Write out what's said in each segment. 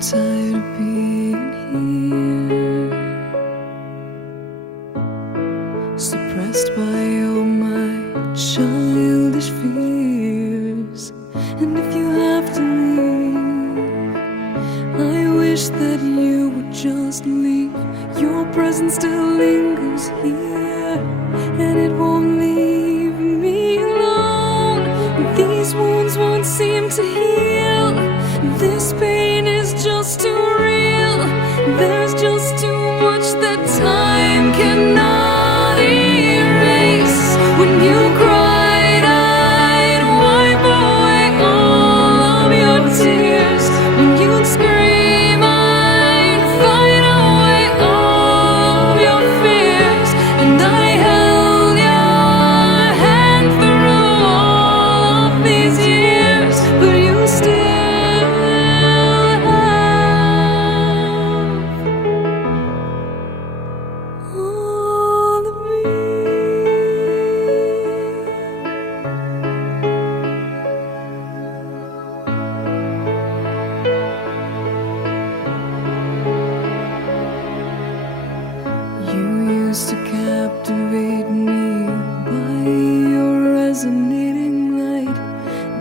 tired of being here, suppressed by all my childish fears. And if you have to leave, I wish that you would just leave. Your presence still lingers here, and it won't leave me alone. These wounds won't seem to heal. This pain is just too real. There's just too much that time cannot erase. When you cried, I'd wipe away all of your tears. When you'd scream, I'd fight away all of your fears. And I held your hand through all of these years, but you still all of me. You used to captivate me by your resonating light.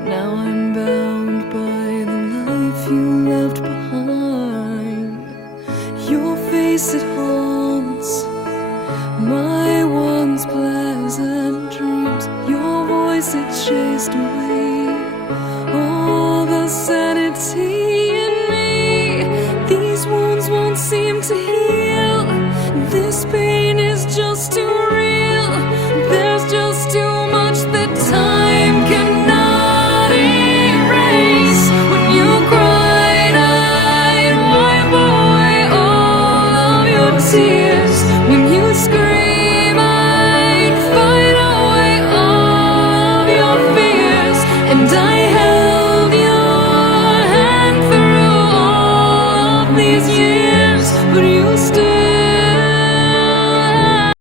Now I'm bound by the life you left behind. Your face, it haunts my once pleasant dreams. Your voice, it chased away all the sanity in me. These wounds won't seem to heal. This pain is just too real. There's just too much that time cannot erase. When you cried, I'd wipe away all of your tears. When you scream, I'd fight away all of your fears. And I held your hand through all of these years, but you still